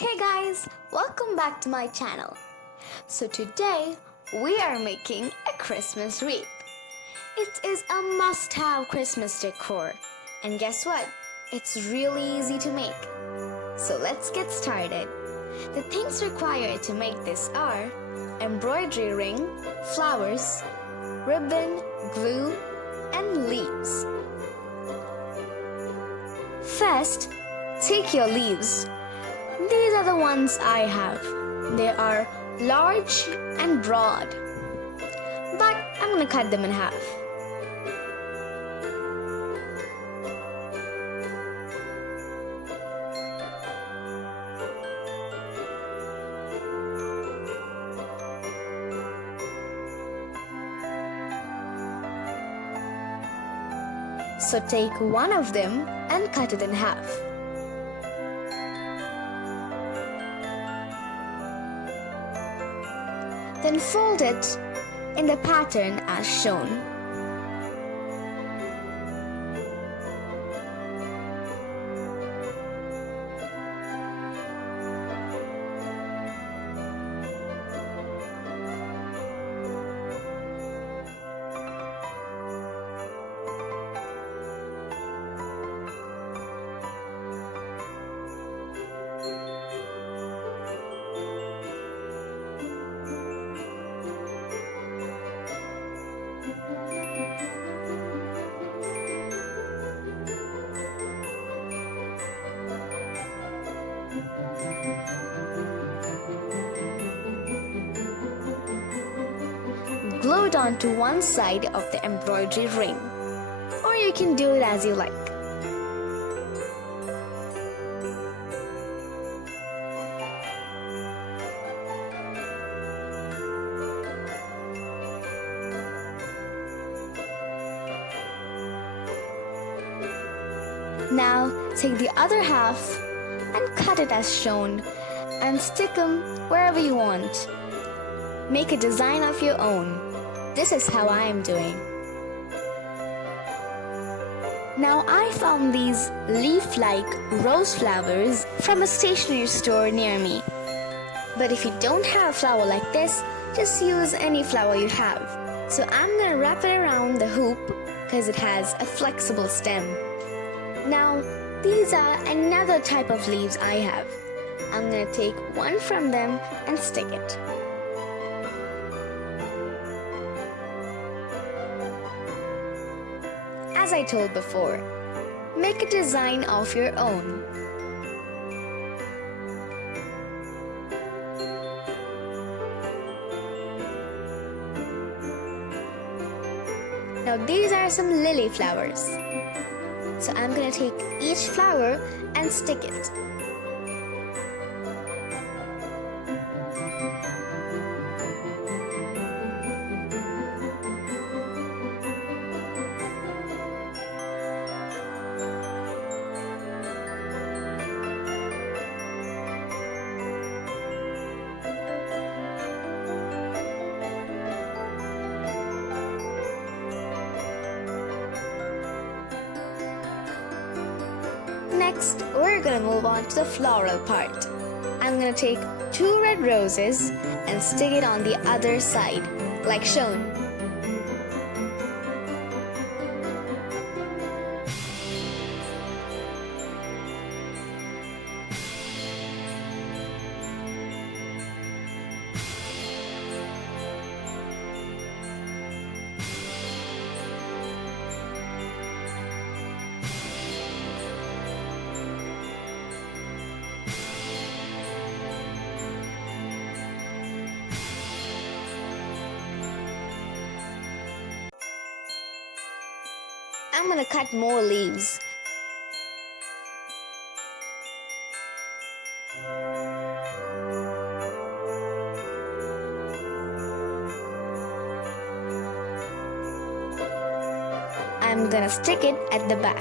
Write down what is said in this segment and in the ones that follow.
Hey guys, welcome back to my channel. So today we are making a Christmas wreath. It is a must-have Christmas decor. And guess what? It's really easy to make. So let's get started. The things required to make this are embroidery ring, flowers, ribbon, glue, and leaves. First, take your leaves. These are the ones I have. They are large and broad, but I'm gonna cut them in half. So take one of them and cut it in half. Then fold it in the pattern as shown. Glue it onto one side of the embroidery ring, or you can do it as you like. Now take the other half and cut it as shown and stick them wherever you want. Make a design of your own. This is how I am doing. Now I found these leaf-like rose flowers from a stationery store near me. But if you don't have a flower like this, just use any flower you have. So I'm gonna wrap it around the hoop because it has a flexible stem. Now these are another type of leaves I have. I'm gonna take one from them and stick it. As I told before, make a design of your own. Now these are some lily flowers. So I'm gonna take each flower and stick it. Next, we're gonna move on to the floral part. I'm gonna take 2 red roses and stick it on the other side, like shown. I'm gonna cut more leaves. I'm gonna stick it at the back.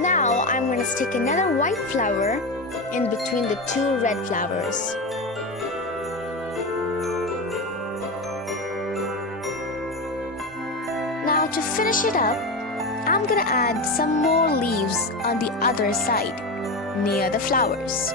Now I'm going to stick another white flower in between the two red flowers. Now to finish it up, I'm gonna add some more leaves on the other side, near the flowers.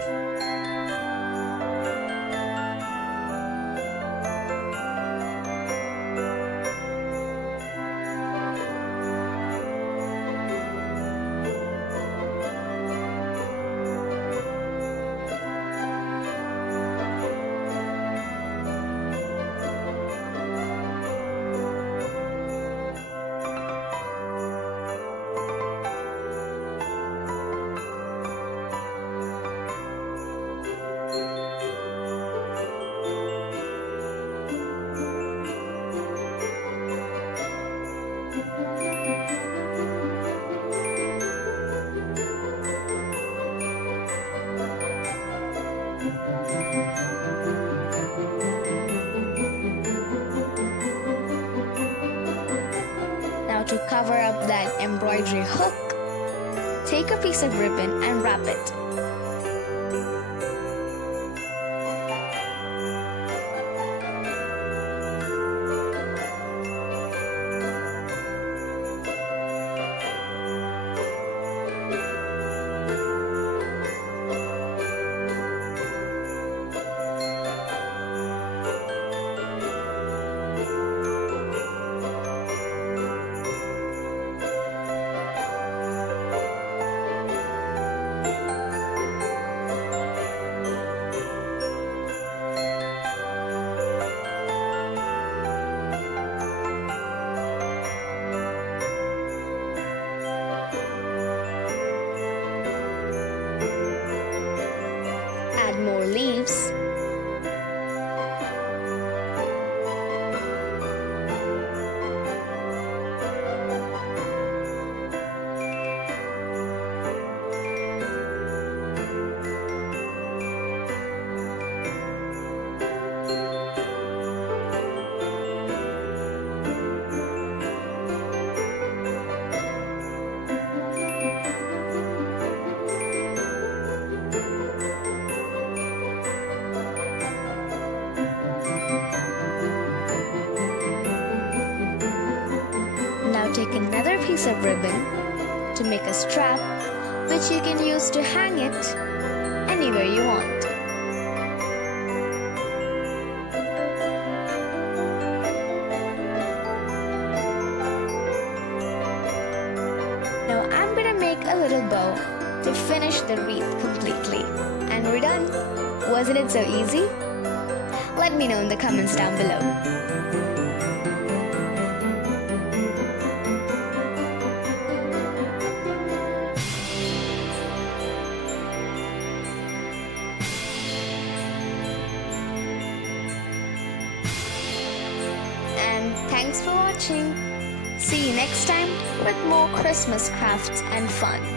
Now to cover up that embroidery hook, take a piece of ribbon and wrap it. Add more leaves. Now take another piece of ribbon to make a strap, which you can use to hang it anywhere you want. Now I'm gonna make a little bow to finish the wreath completely. And we're done. Wasn't it so easy? Let me know in the comments down below. Thanks for watching. See you next time with more Christmas crafts and fun.